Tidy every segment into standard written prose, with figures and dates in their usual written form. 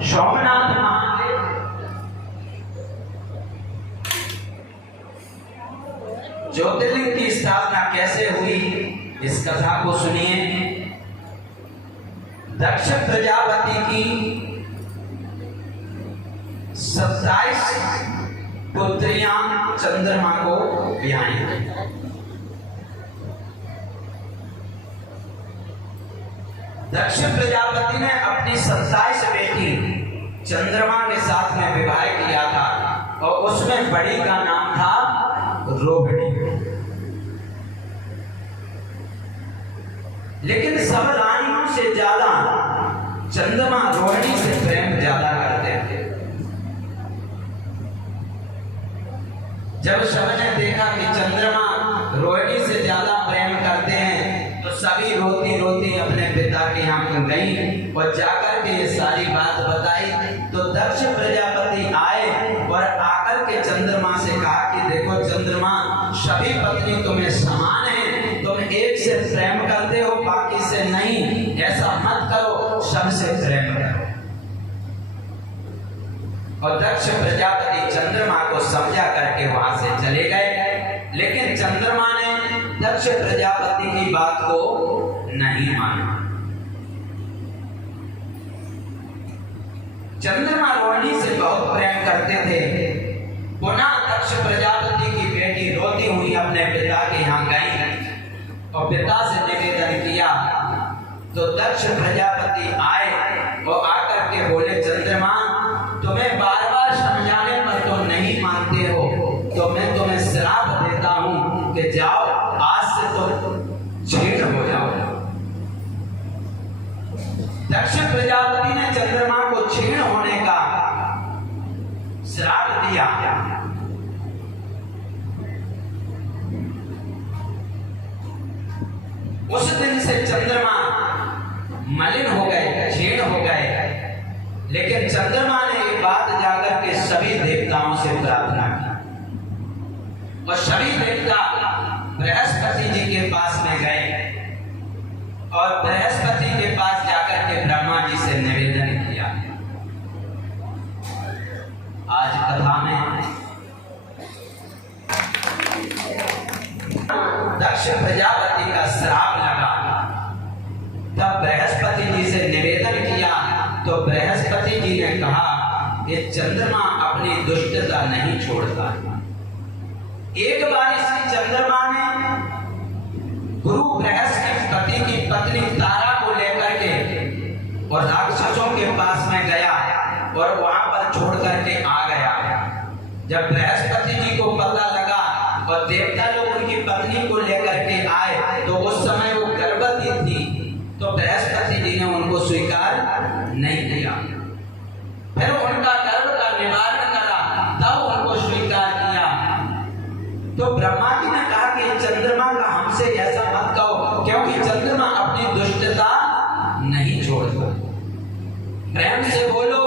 सोमनाथ महादेव ज्योतिर्लिंग की स्थापना कैसे हुई, इस कथा को सुनिए। दक्ष प्रजापति की 27 पुत्रियां चंद्रमा को ब्याही। दक्ष प्रजापति ने अपनी 27 बेटी चंद्रमा के साथ में विवाह किया था और उसमें बड़ी का नाम था रोहिणी। लेकिन सब रानियों से ज्यादा चंद्रमा रोहिणी से प्रेम ज्यादा करते थे। जब सबने देखा कि चंद्रमा रोहिणी से ज्यादा प्रेम करते हैं तो सभी रोती रोती अपने पिता के यहाँ गई और जाकर के ये सारी बात बताई। तो दक्ष प्रजापति आए और आकर के चंद्रमा से कहा कि देखो चंद्रमा, सभी पत्नी तुम्हें समान है, तुम एक से प्रेम करते हो बाकी से नहीं, ऐसा मत करो, सबसे प्रेम करो। और दक्ष प्रजापति चंद्रमा को समझा करके वहां से चले गए। लेकिन चंद्रमा ने दक्ष प्रजापति की बात को नहीं माना। चंद्रमा रोहिणी से बहुत प्रेम करते थे। पुनः दक्ष प्रजापति की बेटी रोती हुई अपने पिता के यहाँ गई और पिता से निवेदन किया। तो दक्ष प्रजापति आए और आकर के बोले, चंद्रमा, तुम्हें बार बार समझाने पर तो नहीं मानते हो, तो मैं तुम्हें श्राप देता हूं कि जाओ, आज से तो छीण हो जाओ। दक्ष प्रजापति ने चंद्रमा को छीण होने का श्राप दिया। उस दिन से चंद्रमा मलिन हो गए, छीण हो गए। लेकिन चंद्रमा ने ये बात जाकर के सभी देवताओं से प्रार्थना की और सभी देवता बृहस्पति जी के पास में गए और बृहस्पति के पास जाकर के ब्रह्मा जी से निवेदन किया। आज कथा में दक्ष प्रजापति का श्राप लगा। तब बृहस्पति जी से निवेदन किया तो बृहस्पति जी ने कहा, ये चंद्रमा अपनी दुष्टता नहीं छोड़ता। एक बार इसी चंद्रमा ने गुरु बृहस्पति की पत्नी तारा को लेकर के और राक्षसों के पास में गया और वहां पर छोड़ करके आ गया। जब बृहस्पति जी को पता लगा और देवता लोग उनकी पत्नी को लेकर के आए तो उस समय वो गर्भवती थी, तो बृहस्पति जी ने उनको स्वीकार नहीं किया। फिर उनका गर्भ का निवारण करा, तब उनको स्वीकार किया। तो ब्रह्मा जी ने कहा कि चंद्रमा का हमसे ऐसा मत कहो, क्योंकि चंद्रमा अपनी दुष्टता नहीं छोड़ता। प्रेम से बोलो।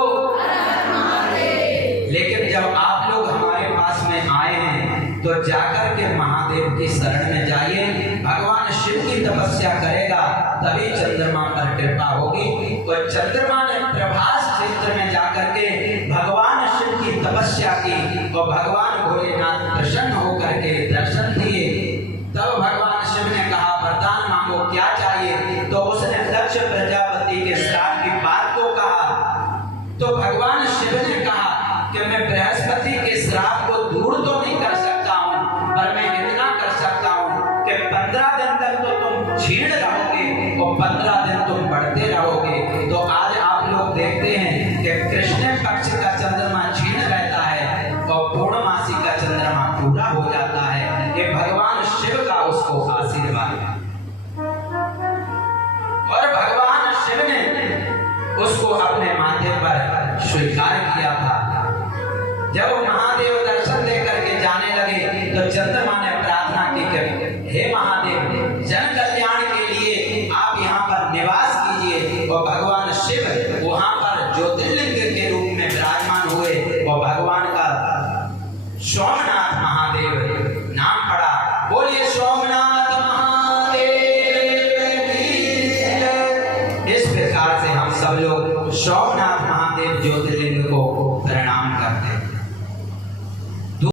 लेकिन जब आप लोग हमारे पास में आए हैं तो जाकर के महादेव की शरण में जाइए। भगवान शिव की तपस्या करेगा तभी चंद्रमा पर कृपा होगी। और चंद्रमा ने प्रभास क्षेत्र में जाकर के भगवान शिव की तपस्या की और भगवान भोलेनाथ प्रसन्न होकर के दर्शन दिए। तब भगवान शिव ने कहा, वरदान मांगो, क्या चाहिए? तो उसने दक्ष प्रजापति के श्राप की बात को कहा। तो भगवान शिव ने कहा कि मैं बृहस्पति के श्राप को दूर तो नहीं कर सकता हूँ, पर मैं इतना कर सकता हूँ कि 15 दिन तक तो तुम छीण रहोगे और 15 दिन तुम बढ़ते रहोगे। तो आज आप लोग देखते हैं कि कृष्ण पक्ष का चंद्रमा छीण रहता है और पूर्णमासी का चंद्रमा पूरा हो जाता है। ये भगवान शिव का उसको आशीर्वाद है। और भगवान शिव ने उसको अपने माथे पर स्वीकार किया था। जब महादेव दर्शन देकर के जाने लगे तो चंद्रमा ने प्रार्थना की कि हे महादेव, जन कल्याण के लिए आप यहाँ पर निवास कीजिए। और भगवान शिव वहां पर ज्योतिर्लिंग के रूप में विराजमान हुए और भगवान का सोमनाथ महादेव नाम पड़ा। बोलिए सोमनाथ महादेव की जय। इस प्रकार से हम सब लोग सोमनाथ भोलेनाथ महादेव ज्योतिर्लिंग को प्रणाम करते थे।